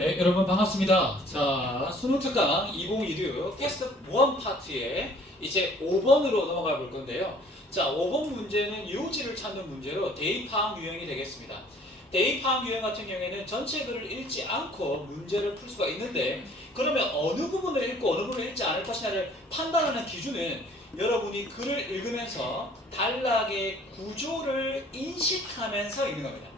네, 여러분 반갑습니다. 자, 수능 특강 2016 테스트 모험 파트에 이제 5번으로 넘어가 볼 건데요. 자, 5번 문제는 요지를 찾는 문제로 대입항 유형이 되겠습니다. 대입항 유형 같은 경우에는 전체 글을 읽지 않고 문제를 풀 수가 있는데, 그러면 어느 부분을 읽고 어느 부분을 읽지 않을 것이냐를 판단하는 기준은 여러분이 글을 읽으면서 단락의 구조를 인식하면서 읽는 겁니다.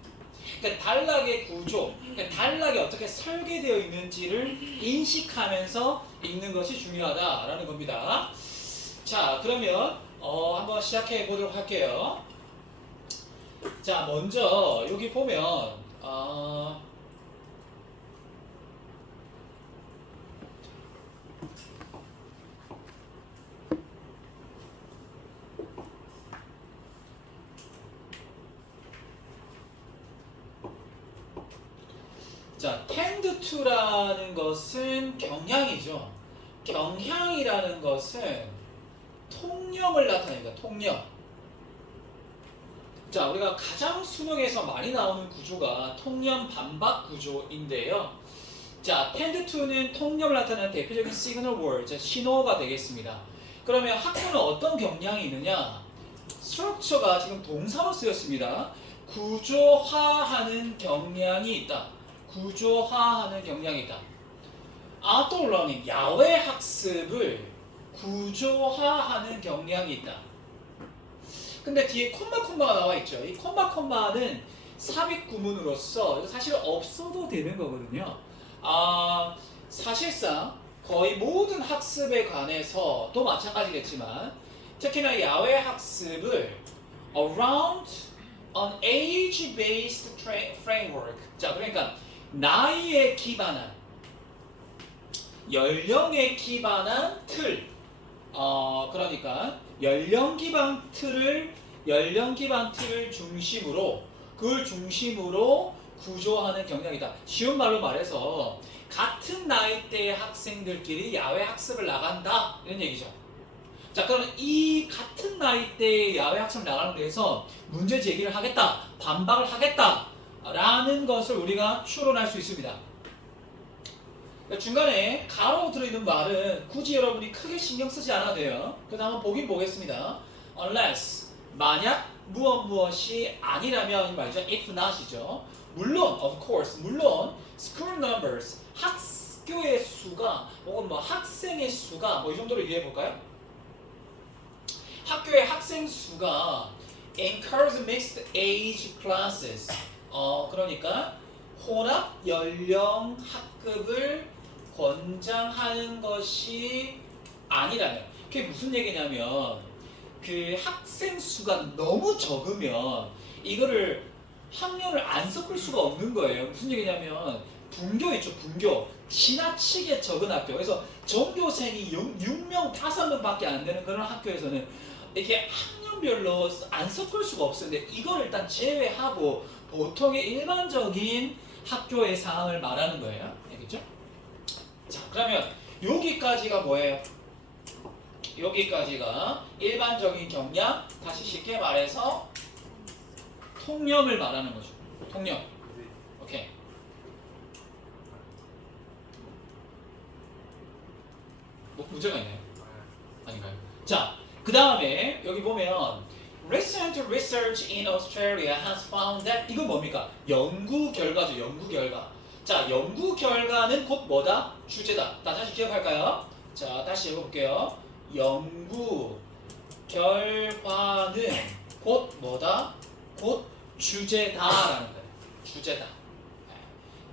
그러니까 단락의 구조, 그러니까 단락이 어떻게 설계되어 있는지를 인식하면서 읽는 것이 중요하다라는 겁니다. 자, 그러면 한번 시작해 보도록 할게요. 자, 먼저 여기 보면 자, tend to라는 것은 경향이죠. 경향이라는 것은 통념을 나타냅니다. 통념. 자, 우리가 가장 수능에서 많이 나오는 구조가 통념 반박 구조인데요. 자, tend to는 통념을 나타내는 대표적인 signal word, 신호가 되겠습니다. 그러면 학교는 어떤 경향이 있느냐? structure가 지금 동사로 쓰였습니다. 구조화하는 경향이 있다. 구조화하는 경향이 있다. outdoor learning, 야외 학습을 구조화하는 경향이 있다. 근데 뒤에 콤마가 나와 있죠. 이 콤마는 삽입 구문으로서 사실 없어도 되는 거거든요. 사실상 거의 모든 학습에 관해서도 마찬가지겠지만 특히나 야외 학습을 around an age-based framework. 자, 그러니까 나이에 기반한, 연령에 기반한 틀. 그러니까 연령 기반 틀을 중심으로, 그걸 중심으로 구조하는 경향이다. 쉬운 말로 말해서 같은 나이대의 학생들끼리 야외 학습을 나간다, 이런 얘기죠. 자, 그럼 이 같은 나이대의 야외 학습을 나가는 데에서 문제 제기를 하겠다, 반박을 하겠다 라는 것을 우리가 추론할 수 있습니다. 중간에 가로 들어있는 말은 굳이 여러분이 크게 신경 쓰지 않아도 돼요. 그래서 한번 보긴 보겠습니다. unless, 만약 무엇이 아니라면 이 말이죠. if not이죠. 물론, of course, 물론 school numbers, 학교의 수가 혹은 뭐 학생의 수가 뭐 이 정도로 이해해 볼까요? 학교의 학생 수가 encourage mixed age classes. 그러니까 혼합 연령 학급을 권장하는 것이 아니라면, 그게 무슨 얘기냐면 그 학생 수가 너무 적으면 이거를 학년을 안 섞을 수가 없는 거예요. 무슨 얘기냐면 분교 있죠. 분교. 지나치게 적은 학교. 그래서 전교생이 6명, 5명밖에 안 되는 그런 학교에서는 이렇게 학년별로 안 섞을 수가 없어요. 근데 이걸 일단 제외하고 보통의 일반적인 학교의 상황을 말하는 거예요. 알겠죠? 자, 그러면 여기까지가 뭐예요? 여기까지가 일반적인 경향, 다시 쉽게 말해서 통념을 말하는 거죠. 통념. 오케이. 뭐 문제가 있나요? 아닌가요? 자, 그 다음에 여기 보면 Recent research in Australia has found that, 이건 뭡니까? 연구 결과죠. 연구 결과. 자, 연구 결과는 곧 뭐다? 주제다. 다시 기억할까요? 자, 다시 읽어볼게요. 연구 결과는 곧 뭐다? 곧 주제다라는 거예요. 주제다.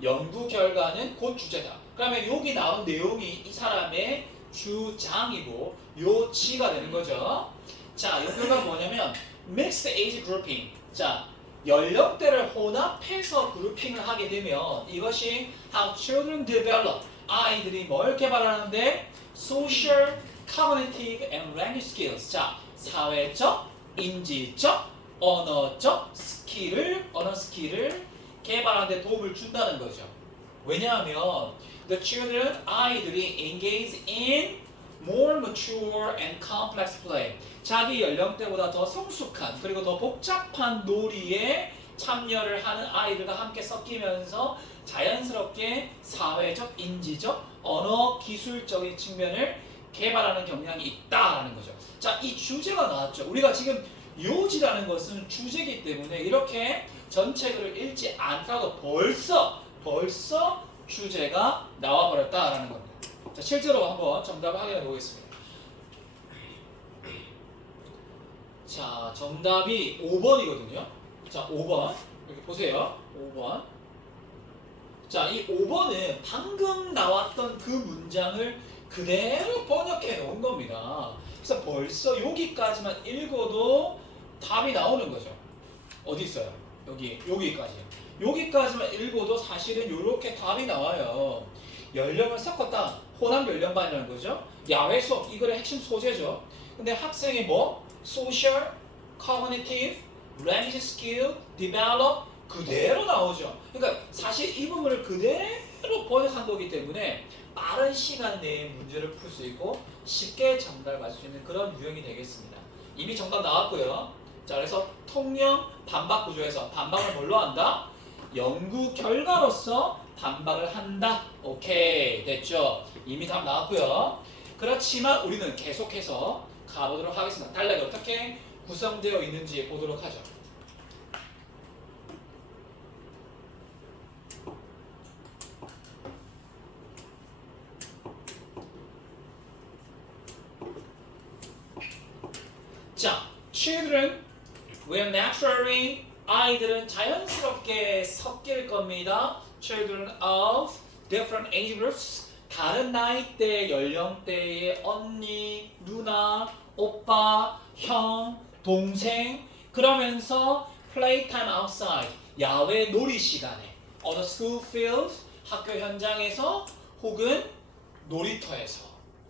연구 결과는 곧 주제다. 그러면 여기 나온 내용이 이 사람의 주장이고 요지가 되는 거죠. 자, 이 결과가 뭐냐면 mixed age grouping. 자, 연령대를 혼합해서 그룹핑을 하게 되면 이것이 how children develop. 아이들이 뭘 개발하는데? social, cognitive, and language skills. 자, 사회적, 인지적, 언어 스킬을 개발하는 데 도움을 준다는 거죠. 왜냐하면 the children, 아이들이 engage in more mature and complex play. 자기 연령대보다 더 성숙한 그리고 더 복잡한 놀이에 참여를 하는 아이들과 함께 섞이면서 자연스럽게 사회적, 인지적, 언어 기술적인 측면을 개발하는 경향이 있다라는 거죠. 자, 이 주제가 나왔죠. 우리가 지금 요지라는 것은 주제이기 때문에 이렇게 전체 글을 읽지 않더라도 벌써 주제가 나와버렸다라는 겁니다. 자, 실제로 한번 정답을 확인해 보겠습니다. 자, 정답이 5번이거든요. 자, 5번. 여기 보세요. 5번. 자, 이 5번은 방금 나왔던 그 문장을 그대로 번역해 놓은 겁니다. 그래서 벌써 여기까지만 읽어도 답이 나오는 거죠. 어디 있어요? 여기까지. 여기까지만 읽어도 사실은 이렇게 답이 나와요. 연령을 섞었다. 호남 연령반이라는 거죠. 야외 수업, 이거의 핵심 소재죠. 근데 학생이 뭐? Social, Cognitive, Language Skill, Develop 그대로 나오죠. 그러니까 사실 이 부분을 그대로 번역한 거기 때문에 빠른 시간 내에 문제를 풀 수 있고 쉽게 정답을 맞출 수 있는 그런 유형이 되겠습니다. 이미 정답 나왔고요. 자, 그래서 통령 반박 구조에서 반박을 뭘로 한다? 연구 결과로서 반박을 한다. 오케이, 됐죠? 이미 답 나왔고요. 그렇지만 우리는 계속해서 가보도록 하겠습니다. 단락이 어떻게 구성되어 있는지 보도록 하죠. 자, children will naturally 아이들은 자연스럽게 섞일 겁니다. Children of different age groups 다른 나이대 연령대의 언니, 누나, 오빠, 형, 동생 그러면서 playtime outside 야외 놀이 시간에 on the school field 학교 현장에서 혹은 놀이터에서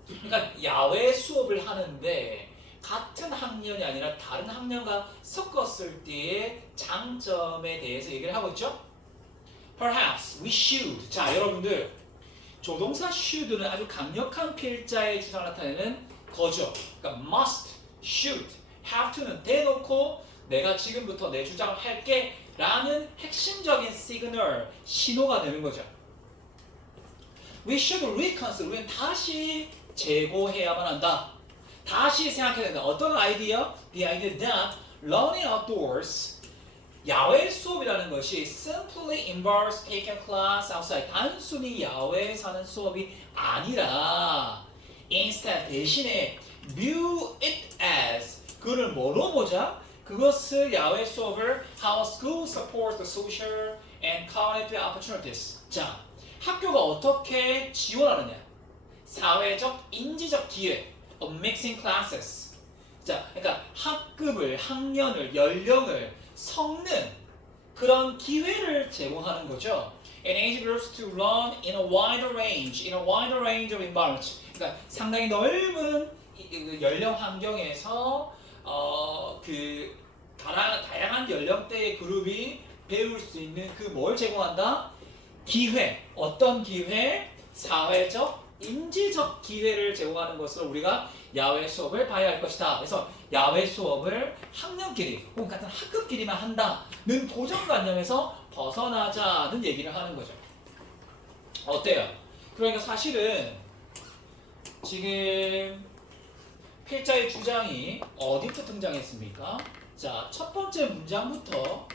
그러니까 야외 수업을 하는데 같은 학년이 아니라 다른 학년과 섞었을 때의 장점에 대해서 얘기를 하고 있죠. Perhaps we should. 자, 여러분들 조동사 should는 아주 강력한 필자의 주장을 나타내는 거죠. 그러니까 must, should, have to는 대놓고 내가 지금부터 내 주장을 할게 라는 핵심적인 시그널, 신호가 되는 거죠. We should reconsider. 우리는 다시 재고해야만 한다. 다시 생각해야 된다. 어떤 아이디어? The idea that learning outdoors 야외 수업이라는 것이 simply involves taking class outside 단순히 야외에서 하는 수업이 아니라 instead 대신에 view it as 그를 뭐로 보자? 그것을 야외 수업을 how school supports the social and cognitive opportunities. 자, 학교가 어떻게 지원하느냐? 사회적, 인지적 기회 of mixing classes. 자, 그러니까 학급을, 학년을, 연령을 섞는 그런 기회를 제공하는 거죠. And age groups to learn in a wider range of environments. 그러니까 상당히 넓은 연령 환경에서 그 다양한 연령대의 그룹이 배울 수 있는 그 뭘 제공한다? 기회. 어떤 기회? 사회적, 인지적 기회를 제공하는 것으로 우리가 야외 수업을 봐야 할 것이다. 그래서 야외 수업을 학년끼리 혹은 같은 학급끼리만 한다는 고정관념에서 벗어나자는 얘기를 하는 거죠. 어때요? 그러니까 사실은 지금 필자의 주장이 어디부터 등장했습니까? 자, 첫 번째 문장부터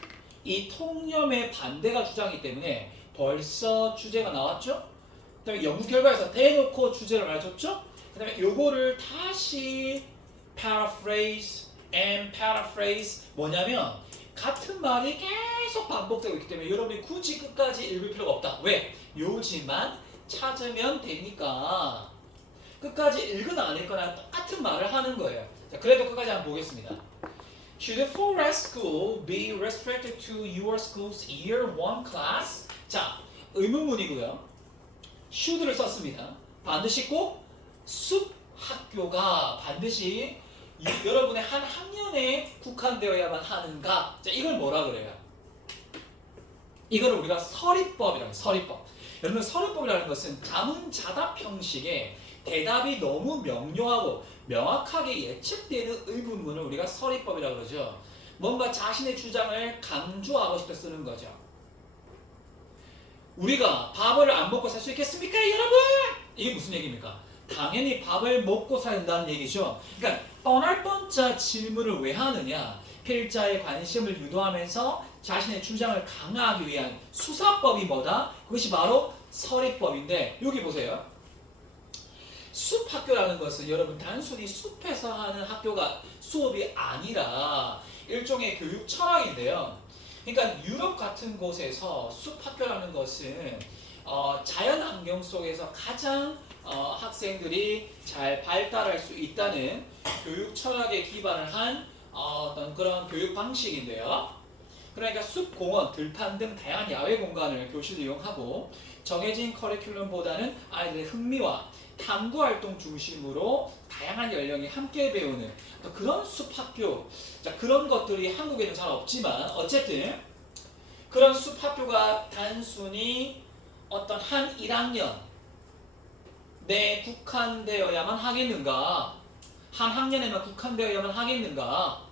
이 통념의 반대가 주장이기 때문에 벌써 주제가 나왔죠? 그 다음에 연구 결과에서 대놓고 주제를 말해줬죠? 그 다음에 요거를 다시 paraphrase and paraphrase 뭐냐면 같은 말이 계속 반복되고 있기 때문에 여러분이 굳이 끝까지 읽을 필요가 없다. 왜? 요지만 찾으면 되니까 끝까지 읽거나 안 읽거나 똑같은 말을 하는 거예요. 자, 그래도 끝까지 한번 보겠습니다. Should the forest school be restricted to your school's year 1 class? 자, 의문문이고요. should를 썼습니다. 반드시 꼭 숲 학교가 반드시 여러분의 한 학년에 국한되어야만 하는가? 자, 이걸 뭐라 그래요? 이걸 우리가 서리법이라고 해요. 서리법. 여러분 서리법이라는 것은 자문자답 형식의 대답이 너무 명료하고 명확하게 예측되는 의문문을 우리가 서리법이라고 그러죠. 뭔가 자신의 주장을 강조하고 싶어 쓰는 거죠. 우리가 밥을 안 먹고 살 수 있겠습니까, 여러분? 이게 무슨 얘기입니까? 당연히 밥을 먹고 살야 된다는 얘기죠. 그러니까 뻔할 뻔짜 질문을 왜 하느냐? 필자의 관심을 유도하면서 자신의 주장을 강화하기 위한 수사법이 뭐다? 그것이 바로 서리법인데 여기 보세요. 숲학교라는 것은 여러분 단순히 숲에서 하는 학교가 수업이 아니라 일종의 교육 철학인데요. 그러니까 유럽 같은 곳에서 숲학교라는 것은 자연 환경 속에서 가장 학생들이 잘 발달할 수 있다는 교육 철학에 기반을 한 어떤 그런 교육 방식인데요. 그러니까 숲, 공원, 들판 등 다양한 야외 공간을 교실로 이용하고 정해진 커리큘럼보다는 아이들의 흥미와 탐구 활동 중심으로 다양한 연령이 함께 배우는 그런 숲학교. 자, 그런 것들이 한국에는 잘 없지만 어쨌든 그런 숲학교가 단순히 어떤 한 1학년 내 국한되어야만 하겠는가? 한 학년에만 국한되어야만 하겠는가?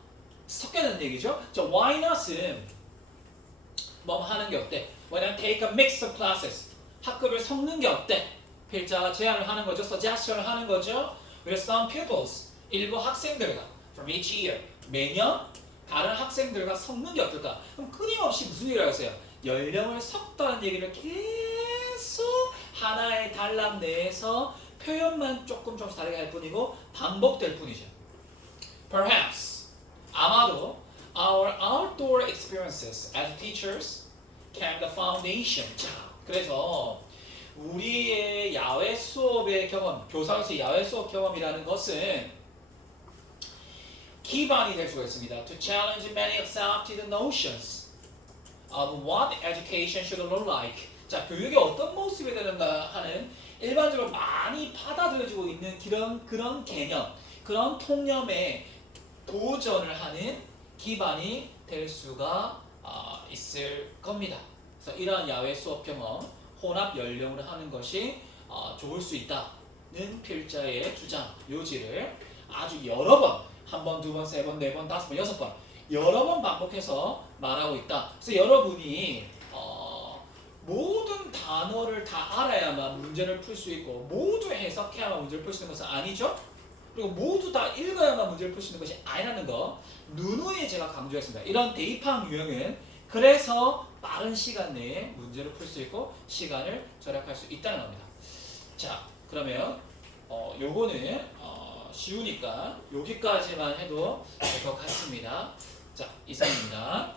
섞여는 얘기죠. 저 why not은 뭐 하는 게 어때? Why not take a mix of classes? 학급을 섞는 게 어때? 필자가 제안을 하는 거죠. suggestion을 하는 거죠. With some pupils, 일부 학생들과 from each year, 매년 다른 학생들과 섞는 게 어떨까? 그럼 끊임없이 무슨 얘기를 하세요? 연령을 섞다는 얘기를 계속 하나의 단락 내에서 표현만 조금 다르게 할 뿐이고 반복될 뿐이죠. Perhaps, 아마도 our outdoor experiences as teachers can be the foundation. 자, 그래서 우리의 야외 수업의 경험, 교사로서의 야외 수업 경험이라는 것은 기반이 될 수가 있습니다. To challenge many accepted notions of what education should look like. 자, 교육이 어떤 모습이 되는가 하는 일반적으로 많이 받아들여지고 있는 그런 개념, 그런 통념에 도전을 하는 기반이 될 수가 있을 겁니다. 그래서 이러한 야외 수업 경험, 혼합 연령으로 하는 것이 좋을 수 있다는 필자의 주장, 요지를 아주 여러 번, 한 번, 두 번, 세 번, 네 번, 다섯 번, 여섯 번 여러 번 반복해서 말하고 있다. 그래서 여러분이 모든 단어를 다 알아야만 문제를 풀 수 있고 모두 해석해야만 문제를 풀 수 있는 것은 아니죠. 그리고 모두 다 읽어야만 문제를 풀 수 있는 것이 아니라는 거 누누이 제가 강조했습니다. 이런 대입학 유형은 그래서 빠른 시간 내에 문제를 풀 수 있고 시간을 절약할 수 있다는 겁니다. 자, 그러면 요거는 쉬우니까 여기까지만 해도 될 것 같습니다. 자, 이상입니다.